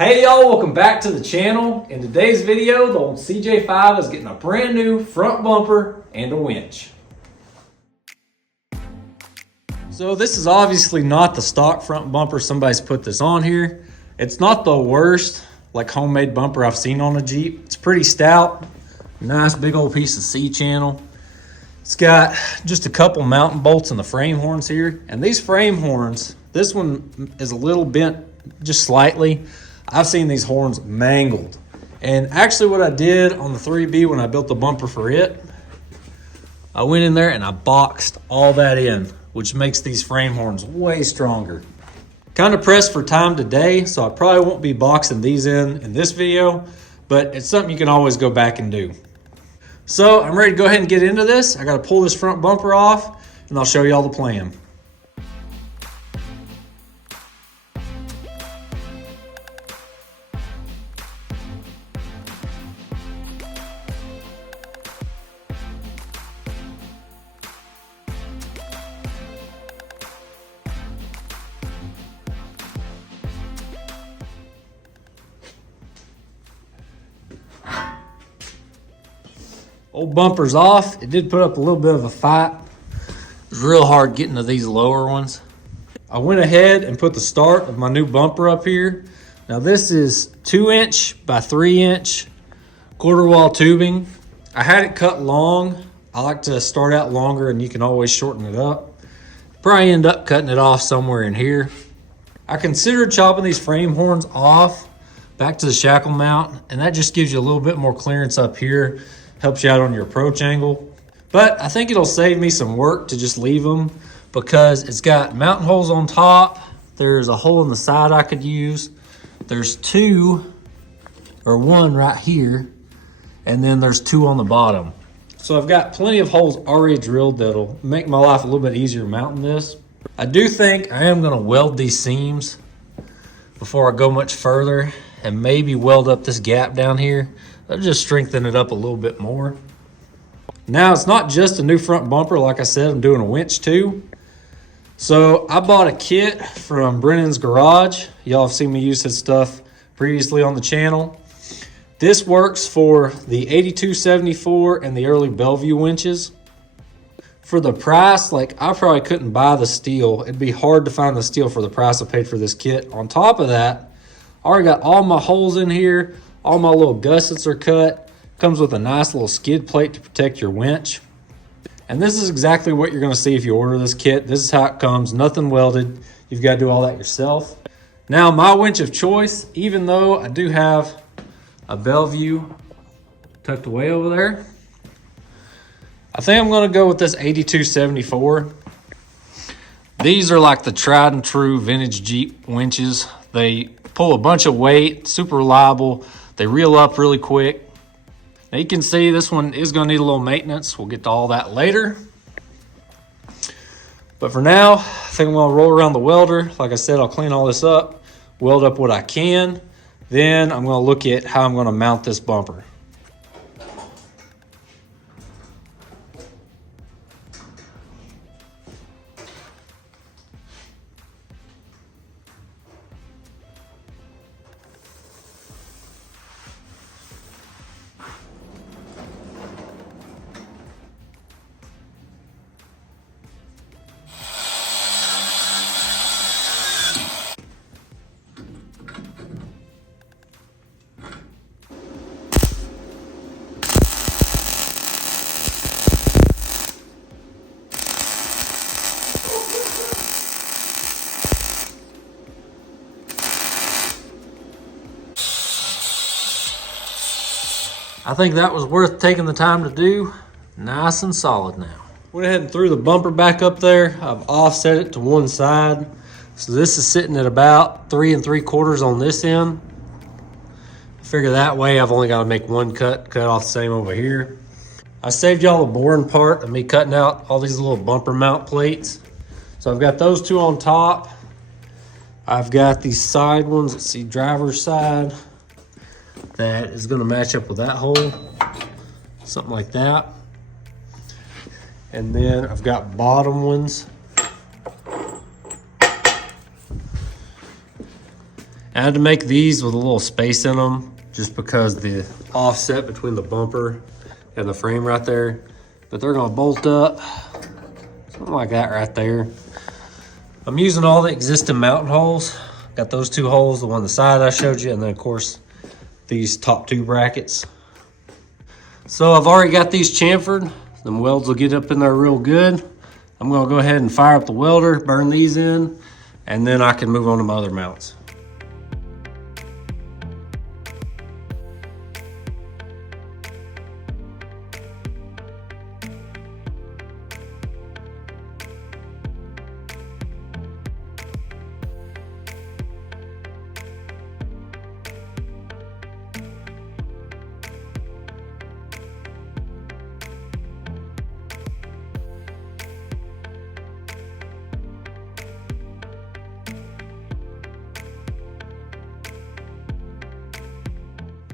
Hey y'all, welcome back to the channel. In today's video, the old CJ5 is getting a brand new front bumper and a winch. So this is obviously not the stock front bumper. Somebody's put this on here. It's not the worst like homemade bumper I've seen on a Jeep. It's pretty stout, nice big old piece of C-channel. It's got just a couple mounting bolts in the frame horns here. And these frame horns, this one is a little bent just slightly. I've seen these horns mangled. And actually what I did on the 3B when I built the bumper for it, I went in there and I boxed all that in, which makes these frame horns way stronger. Kind of pressed for time today, so I probably won't be boxing these in this video, but it's something you can always go back and do. So I'm ready to go ahead and get into this. I gotta pull this front bumper off and I'll show you all the plan. Old bumper's off. It did put up a little bit of a fight. It was real hard getting to these lower ones. I went ahead and put the start of my new bumper up here. Now this is 2" by 3" quarter wall tubing. I had it cut long. I like to start out longer and you can always shorten it up. Probably end up cutting it off somewhere in here. I considered chopping these frame horns off back to the shackle mount, and that just gives you a little bit more clearance up here. Helps you out on your approach angle. But I think it'll save me some work to just leave them because it's got mounting holes on top. There's a hole in the side I could use. There's one right here, and then there's 2 on the bottom. So I've got plenty of holes already drilled that'll make my life a little bit easier mounting this. I do think I am gonna weld these seams before I go much further and maybe weld up this gap down here. That'll just strengthen it up a little bit more. Now it's not just a new front bumper. Like I said, I'm doing a winch too. So I bought a kit from Brennan's Garage. Y'all have seen me use his stuff previously on the channel. This works for the 8274 and the early Bellevue winches. For the price, like I probably couldn't buy the steel. It'd be hard to find the steel for the price I paid for this kit. On top of that, I already got all my holes in here. All my little gussets are cut. Comes with a nice little skid plate to protect your winch. And this is exactly what you're gonna see if you order this kit. This is how it comes, nothing welded. You've gotta do all that yourself. Now my winch of choice, even though I do have a Bellevue tucked away over there, I think I'm gonna go with this 8274. These are like the tried and true vintage Jeep winches. They pull a bunch of weight, super reliable. They reel up really quick. Now you can see this one is gonna need a little maintenance. We'll get to all that later. But for now, I think I'm gonna roll around the welder. Like I said, I'll clean all this up, weld up what I can. Then I'm gonna look at how I'm gonna mount this bumper. I think that was worth taking the time to do. Nice and solid now. Went ahead and threw the bumper back up there. I've offset it to one side. So this is sitting at about 3 3/4 on this end. I figure that way I've only got to make one cut off the same over here. I saved y'all the boring part of me cutting out all these little bumper mount plates. So I've got those 2 on top. I've got these side ones, let's see, driver's side. That is going to match up with that hole, something like that. And then I've got bottom ones. I had to make these with a little space in them just because the offset between the bumper and the frame right there. But they're gonna bolt up, something like that right there. I'm using all the existing mounting holes. Got those 2 holes, the one on the side I showed you, and then of course, these top 2 brackets. So I've already got these chamfered. Them welds will get up in there real good. I'm gonna go ahead and fire up the welder, burn these in, and then I can move on to my other mounts.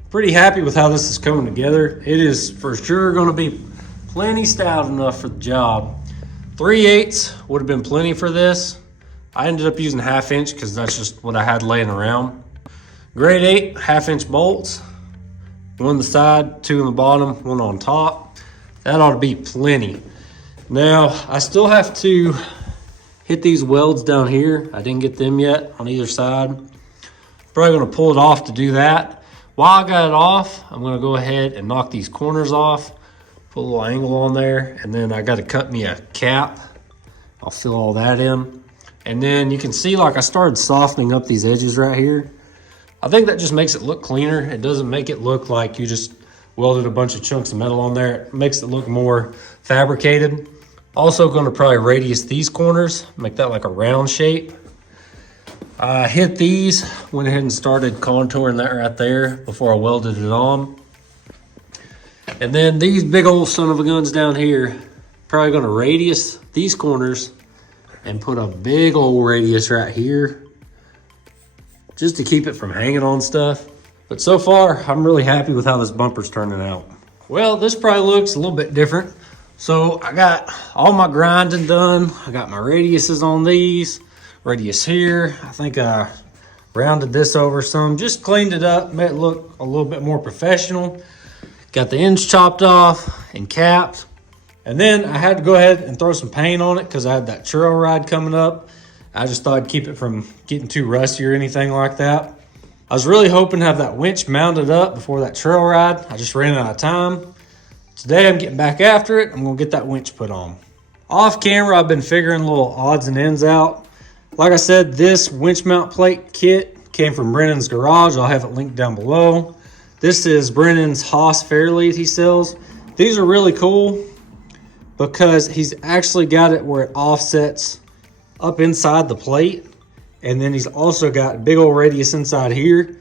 Pretty happy with how this is coming together. It is for sure gonna be plenty stout enough for the job. 3/8 would have been plenty for this. I ended up using 1/2 inch because that's just what I had laying around. Grade 8 1/2 inch bolts, 1 on the side, 2 on the bottom, 1 on top. That ought to be plenty. Now, I still have to hit these welds down here. I didn't get them yet on either side. Probably gonna pull it off to do that. While I got it off, I'm gonna go ahead and knock these corners off, put a little angle on there, and then I gotta cut me a cap. I'll fill all that in. And then you can see like I started softening up these edges right here. I think that just makes it look cleaner. It doesn't make it look like you just welded a bunch of chunks of metal on there. It makes it look more fabricated. Also gonna probably radius these corners, make that like a round shape. I hit these, went ahead and started contouring that right there before I welded it on. And then these big old son of a guns down here, probably gonna radius these corners and put a big old radius right here just to keep it from hanging on stuff. But so far, I'm really happy with how this bumper's turning out. Well, this probably looks a little bit different. So I got all my grinding done. I got my radiuses on these. Radius here. I think I rounded this over some, just cleaned it up, made it look a little bit more professional. Got the ends chopped off and capped. And then I had to go ahead and throw some paint on it because I had that trail ride coming up. I just thought I'd keep it from getting too rusty or anything like that. I was really hoping to have that winch mounted up before that trail ride. I just ran out of time. Today I'm getting back after it. I'm gonna get that winch put on. Off camera, I've been figuring little odds and ends out. Like I said, this winch mount plate kit came from Brennan's garage. I'll have it linked down below. This is Brennan's Haas Fairlead he sells. These are really cool because he's actually got it where it offsets up inside the plate. And then he's also got a big old radius inside here.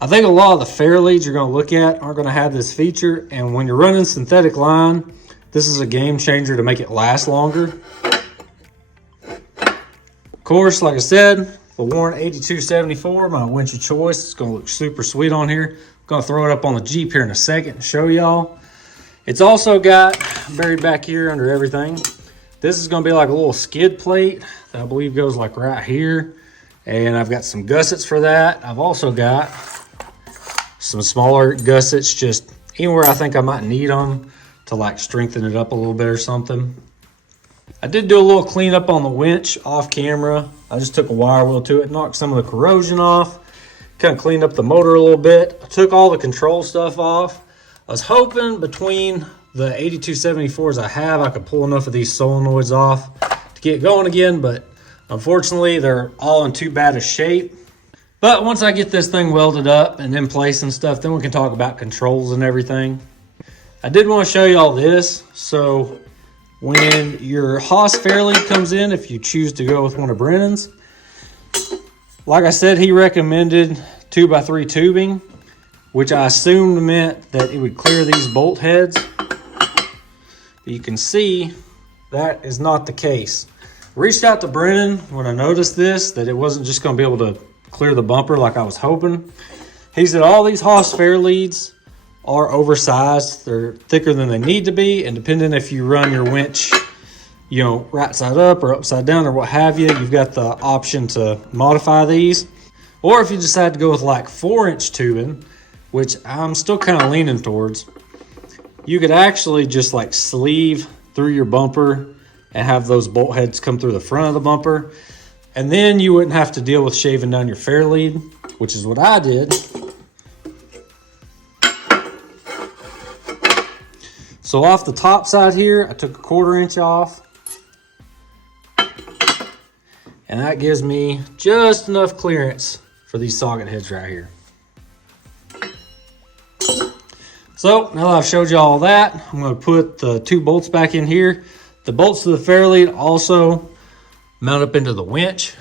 I think a lot of the Fairleads you're gonna look at aren't gonna have this feature. And when you're running synthetic line, this is a game changer to make it last longer. Of course, like I said, the Warren 8274, my winch of choice. It's gonna look super sweet on here. I'm gonna throw it up on the Jeep here in a second and show y'all. It's also got, buried back here under everything, this is gonna be like a little skid plate that I believe goes like right here. And I've got some gussets for that. I've also got some smaller gussets just anywhere I think I might need them to like strengthen it up a little bit or something. I did do a little cleanup on the winch off camera. I just took a wire wheel to it, knocked some of the corrosion off, kind of cleaned up the motor a little bit. I took all the control stuff off. I was hoping between the 8274s I have, I could pull enough of these solenoids off to get going again, but unfortunately they're all in too bad a shape. But once I get this thing welded up and in place and stuff, then we can talk about controls and everything. I did want to show you all this. So when your Haas Fairlead comes in, if you choose to go with one of Brennan's, like I said, he recommended 2x3 tubing, which I assumed meant that it would clear these bolt heads. But you can see that is not the case. Reached out to Brennan when I noticed this, that it wasn't just going to be able to clear the bumper like I was hoping. He said all these Haas Fairleads are oversized. They're thicker than they need to be, and depending if you run your winch, you know, right side up or upside down or what have you, you've got the option to modify these. Or if you decide to go with like 4-inch tubing, which I'm still kind of leaning towards, you could actually just like sleeve through your bumper and have those bolt heads come through the front of the bumper. And then you wouldn't have to deal with shaving down your fair lead, which is what I did. So off the top side here, I took a 1/4 inch off. And that gives me just enough clearance for these socket heads right here. So now that I've showed you all that, I'm going to put the 2 bolts back in here. The bolts to the fair lead also mount up into the winch.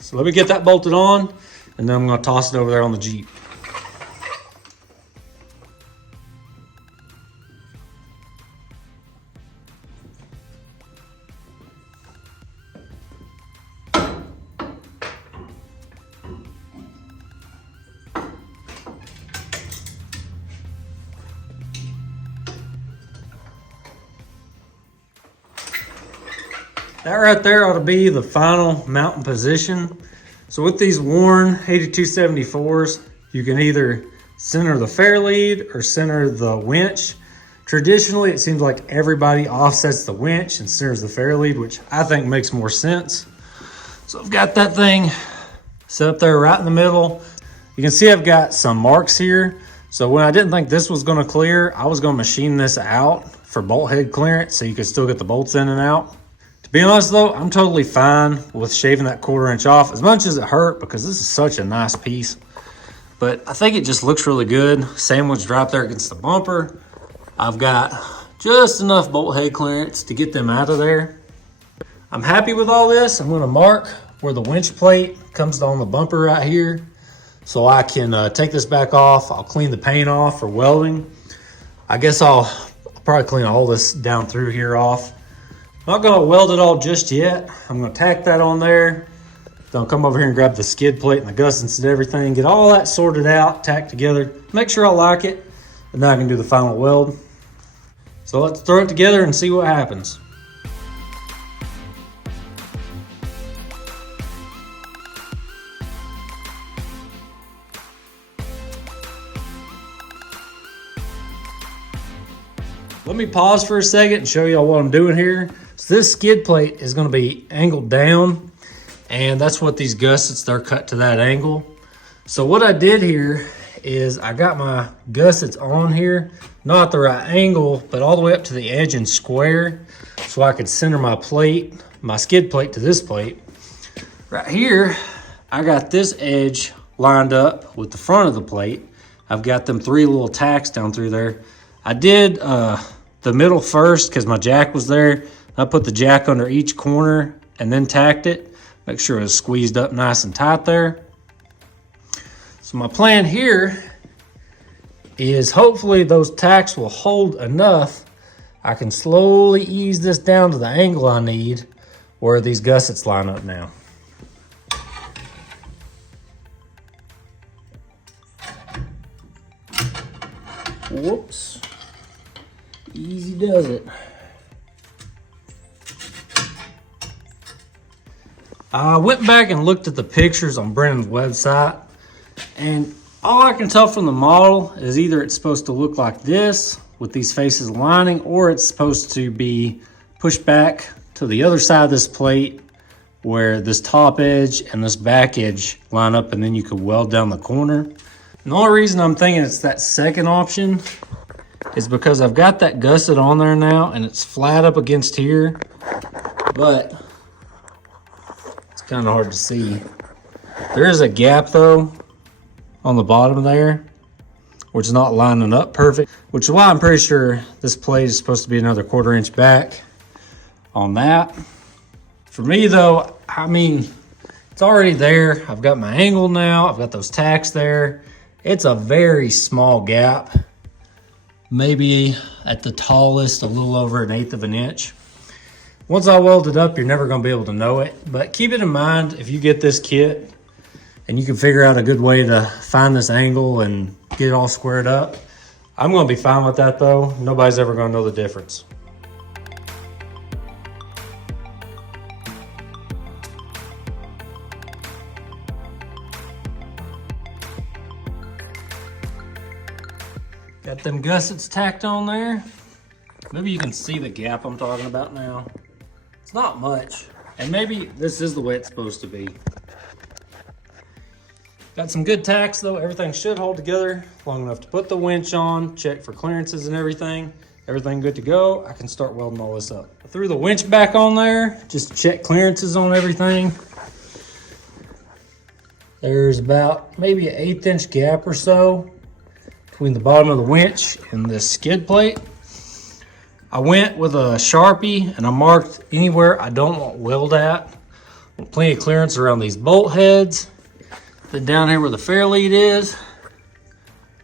So let me get that bolted on, and then I'm going to toss it over there on the Jeep. That right there ought to be the final mounting position. So with these worn 8274s, you can either center the fair lead or center the winch. Traditionally, it seems like everybody offsets the winch and centers the fair lead, which I think makes more sense. So I've got that thing set up there right in the middle. You can see I've got some marks here. So when I didn't think this was gonna clear, I was gonna machine this out for bolt head clearance so you could still get the bolts in and out. To be honest though, I'm totally fine with shaving that 1/4 inch off, as much as it hurt, because this is such a nice piece. But I think it just looks really good. Sandwiched right there against the bumper. I've got just enough bolt head clearance to get them out of there. I'm happy with all this. I'm gonna mark where the winch plate comes on the bumper right here, so I can take this back off. I'll clean the paint off for welding. I guess I'll probably clean all this down through here off. Not gonna weld it all just yet. I'm gonna tack that on there. Then I'll come over here and grab the skid plate and the gussets and everything, get all that sorted out, tacked together, make sure I like it, and then I can do the final weld. So let's throw it together and see what happens. Let me pause for a second and show y'all what I'm doing here. So this skid plate is gonna be angled down, and that's what these gussets, they're cut to that angle. So what I did here is I got my gussets on here, not at the right angle, but all the way up to the edge and square, so I could center my plate, my skid plate to this plate. Right here, I got this edge lined up with the front of the plate. I've got them 3 little tacks down through there. I did the middle first because my jack was there. I put the jack under each corner and then tacked it. Make sure it was squeezed up nice and tight there. So my plan here is hopefully those tacks will hold enough. I can slowly ease this down to the angle I need where these gussets line up now. Whoops. Easy does it. I went back and looked at the pictures on Brennan's website, and all I can tell from the model is either it's supposed to look like this with these faces aligning, or it's supposed to be pushed back to the other side of this plate where this top edge and this back edge line up, and then you could weld down the corner. And the only reason I'm thinking it's that second option is because I've got that gusset on there now and it's flat up against here, but it's kind of hard to see. There is a gap though on the bottom there, which is not lining up perfect, which is why I'm pretty sure this plate is supposed to be another 1/4 inch back on that. For me though, I mean, it's already there. I've got my angle now. I've got those tacks there. It's a very small gap. Maybe at the tallest, a little over 1/8 of an inch. Once I weld it up, you're never gonna be able to know it, but keep it in mind if you get this kit and you can figure out a good way to find this angle and get it all squared up. I'm gonna be fine with that though. Nobody's ever gonna know the difference. Got them gussets tacked on there. Maybe you can see the gap I'm talking about now. It's not much. And maybe this is the way it's supposed to be. Got some good tacks though. Everything should hold together long enough to put the winch on, check for clearances and everything. Everything good to go. I can start welding all this up. I threw the winch back on there just to check clearances on everything. There's about maybe an 1/8 inch gap or so between the bottom of the winch and the skid plate. I went with a Sharpie and I marked anywhere I don't want weld at. Plenty of clearance around these bolt heads. Then down here where the fair lead is,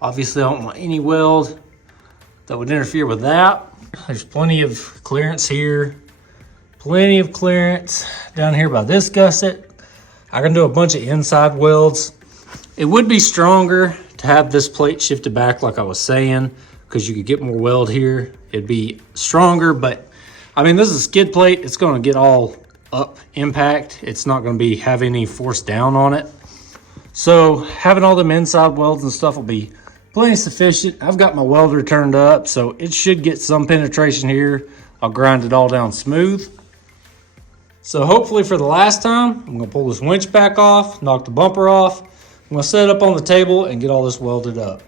obviously I don't want any weld that would interfere with that. There's plenty of clearance here. Plenty of clearance down here by this gusset. I can do a bunch of inside welds. It would be stronger to have this plate shifted back like I was saying, because you could get more weld here. It'd be stronger, but I mean, this is a skid plate. It's gonna get all up impact. It's not gonna be having any force down on it. So having all them inside welds and stuff will be plenty sufficient. I've got my welder turned up, so it should get some penetration here. I'll grind it all down smooth. So hopefully for the last time, I'm gonna pull this winch back off, knock the bumper off. I'm gonna set it up on the table and get all this welded up.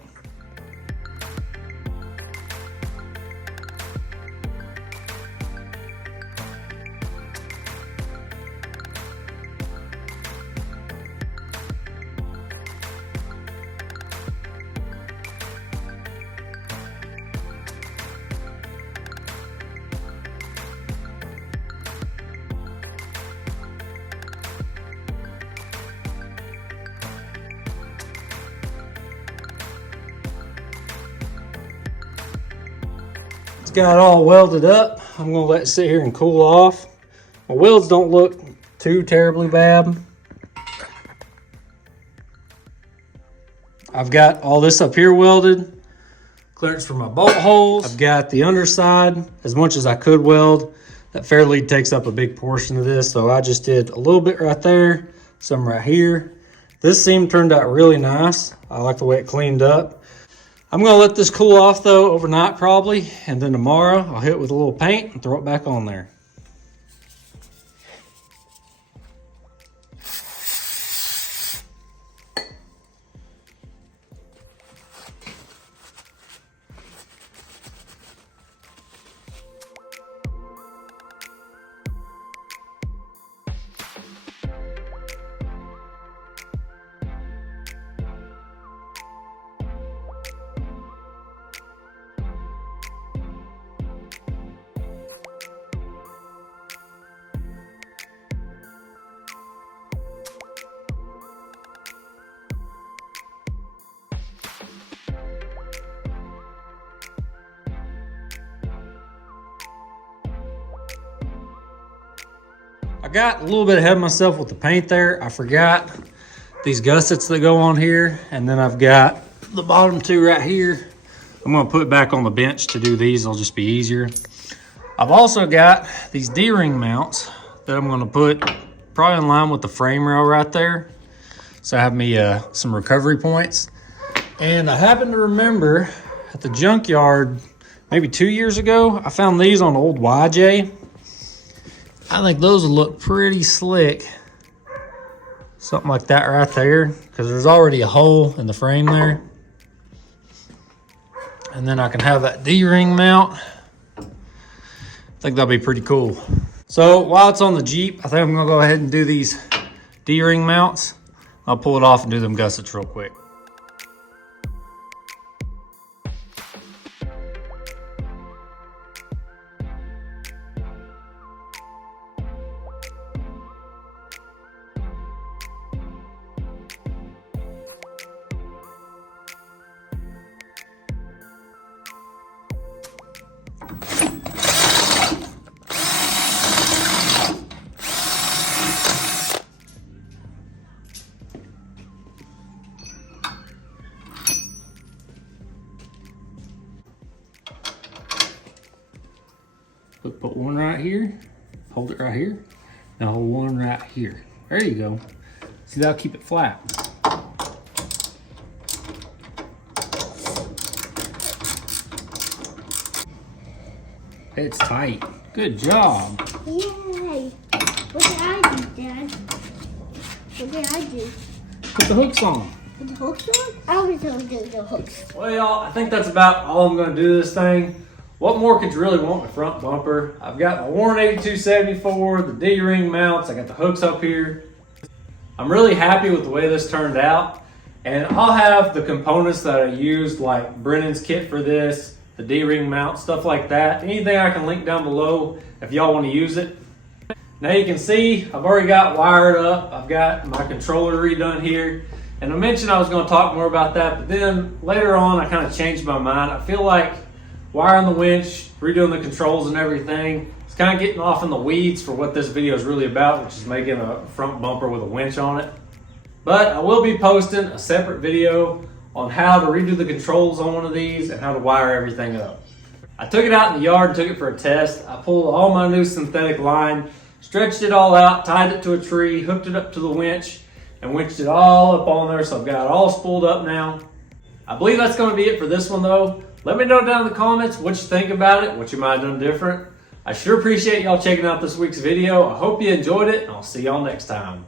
Got it all welded up. I'm gonna let it sit here and cool off. My welds don't look too terribly bad. I've got all this up here welded. Clearance for my bolt holes. I've got the underside as much as I could weld. That fair lead takes up a big portion of this, so I just did a little bit right there, some right here. This seam turned out really nice. I like the way it cleaned up. I'm gonna let this cool off though overnight probably, and then tomorrow I'll hit it with a little paint and throw it back on there. I got a little bit ahead of myself with the paint there. I forgot these gussets that go on here, and then I've got the bottom two right here. I'm gonna put it back on the bench to do these. It'll just be easier. I've also got these D-ring mounts that I'm gonna put probably in line with the frame rail right there. So I have me some recovery points. And I happen to remember at the junkyard, maybe 2 years ago, I found these on old YJ. I think those will look pretty slick. Something like that right there, because there's already a hole in the frame there. And then I can have that D-ring mount. I think that'll be pretty cool. So while it's on the Jeep, I think I'm gonna go ahead and do these D-ring mounts. I'll pull it off and do them gussets real quick. Put one right here, hold it right here. Now hold one right here. There you go. See, that'll keep it flat. It's tight. Good job. Yay! What did I do, Dad? What did I do? Put the hooks on. Put the hooks on? I was going to do the hooks. Well, y'all, I think that's about all I'm going to do this thing. What more could you really want in the front bumper? I've got my Warren 8274, the D-ring mounts. I got the hooks up here. I'm really happy with the way this turned out. And I'll have the components that I used, like Brennan's kit for this, the D-ring mount, stuff like that. Anything I can link down below if y'all want to use it. Now you can see I've already got wired up. I've got my controller redone here. And I mentioned I was going to talk more about that, but then later on I kind of changed my mind. I feel like wiring the winch, redoing the controls and everything, it's kind of getting off in the weeds for what this video is really about, which is making a front bumper with a winch on it. But I will be posting a separate video on how to redo the controls on one of these and how to wire everything up. I took it out in the yard, took it for a test. I pulled all my new synthetic line, stretched it all out, tied it to a tree, hooked it up to the winch, and winched it all up on there, so I've got it all spooled up now. I believe that's going to be it for this one though. Let me know down in the comments what you think about it, what you might have done different. I sure appreciate y'all checking out this week's video. I hope you enjoyed it, and I'll see y'all next time.